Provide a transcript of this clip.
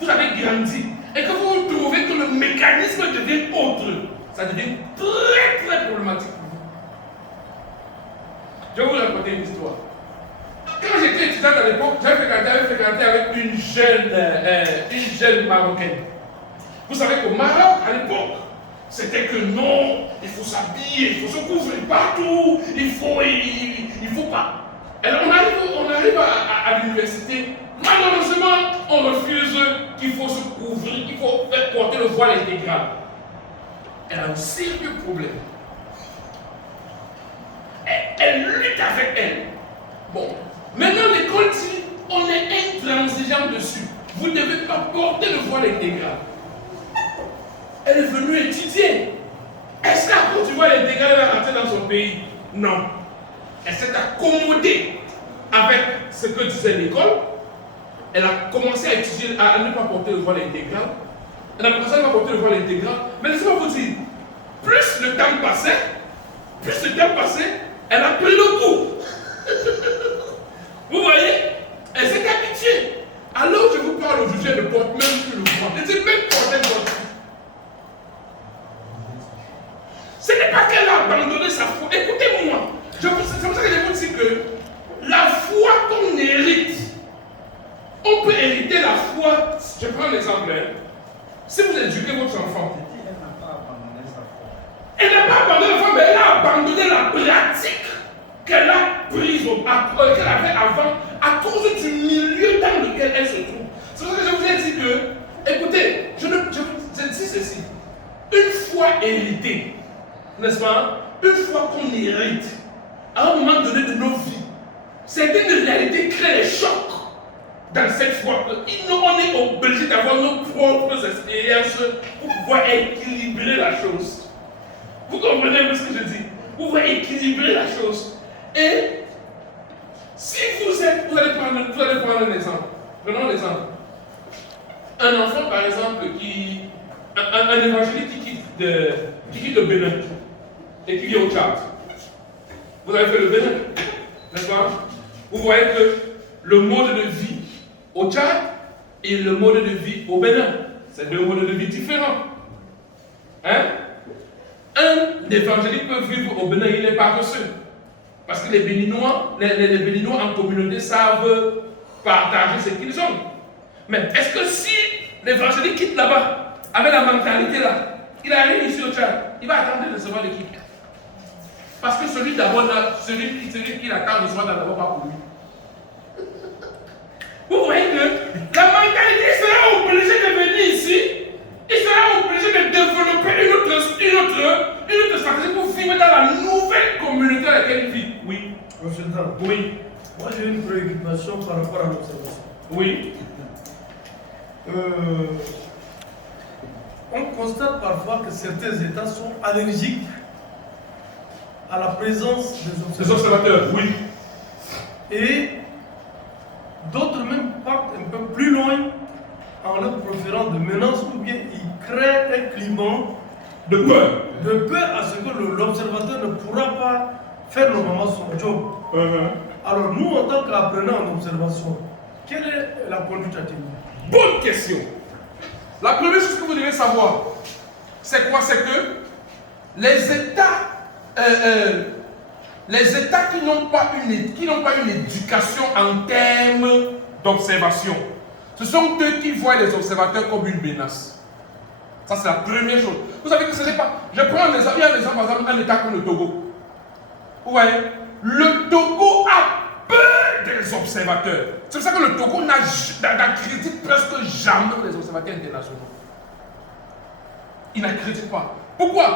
vous avez grandi et que vous trouvez que le mécanisme devient autre, ça devient très très problématique pour vous. Je vais vous raconter une histoire. Quand j'étais étudiant à l'époque, j'avais fréquenté avec une jeune Marocaine. Vous savez qu'au Maroc, à l'époque, c'était que non, il faut s'habiller, il faut se couvrir partout, il faut pas. Alors on arrive à l'université, malheureusement, on refuse qu'il faut se couvrir, qu'il faut porter le voile intégral. Elle a un sérieux problème. Elle lutte avec elle. Bon, maintenant l'école dit, on est intransigeant dessus. Vous ne devez pas porter le voile intégral. Elle est venue étudier. Est-ce qu'à cause du voile intégral, elle est rentrée dans son pays? Non. Elle s'est accommodée avec ce que disait l'école. Elle a commencé à étudier, à ne pas porter le voile intégral. Elle a commencé à ne pas porter le voile intégral. Mais laissez-moi vous dire, plus le temps passait, elle a pris le coup. Vous voyez? Elle s'est habituée. Alors je vous parle aujourd'hui, elle ne porte même plus le voile. Elle ne s'est même porté le voile. Ce n'est pas qu'elle a abandonné sa foi. Écoutez-moi. C'est pour ça que je vous dis que la foi qu'on hérite, on peut hériter la foi. Je prends l'exemple. Si vous éduquez votre enfant, elle n'a pas abandonné sa foi, mais elle a abandonné la pratique qu'elle a prise, qu'elle avait avant, à cause du milieu dans lequel elle se trouve. C'est pour ça que je vous ai dit que, écoutez, je dis ceci. Une foi héritée, n'est-ce pas? Une fois qu'on hérite, à un moment donné de nos vies, certaines réalités créent des chocs dans cette foi. On est obligé d'avoir nos propres expériences pour pouvoir équilibrer la chose. Vous comprenez un peu ce que je dis? Pour pouvoir équilibrer la chose. Et si vous allez prendre un exemple. Prenons l'exemple. Un enfant, par exemple, un évangéliste qui quitte le Bénin et qui vient au Tchad. Vous avez fait le Bénin, n'est-ce pas? Vous voyez que le mode de vie au Tchad et le mode de vie au Bénin, c'est deux modes de vie différents. Hein? Un évangéliste peut vivre au Bénin, il est paresseux. Parce que les Béninois en communauté savent partager ce qu'ils ont. Mais est-ce que si l'évangéliste quitte là-bas, avec la mentalité là, il arrive ici au Tchad, il va attendre de recevoir l'équipe? Parce que celui d'abord, celui qui attend de recevoir d'abord pas pour lui. Vous voyez que la mentalité sera obligée de venir ici, il sera obligé de développer une autre stratégie pour vivre dans la nouvelle communauté dans laquelle il vit. Oui. Consultant. Oui. Moi j'ai une préoccupation par rapport à l'observation. Oui. On constate parfois que certains États sont allergiques à la présence des observateurs. Oui. Et d'autres même partent un peu plus loin en leur proférant de menaces ou bien ils créent un climat de peur. De peur à ce que l'observateur ne pourra pas faire normalement son job. Alors nous, en tant qu'apprenants en observation, quelle est la conduite à tenir? Bonne question. La première chose que vous devez savoir, c'est quoi? C'est que les États qui n'ont pas une éducation en termes d'observation, ce sont eux qui voient les observateurs comme une menace. Ça, c'est la première chose. Vous savez que ce n'est pas... Je prends un exemple, par exemple, un État comme le Togo. Vous voyez? Le Togo a peur des observateurs. C'est pour ça que le Togo n'accrédite presque jamais les observateurs internationaux. Il n'accrédite pas. Pourquoi?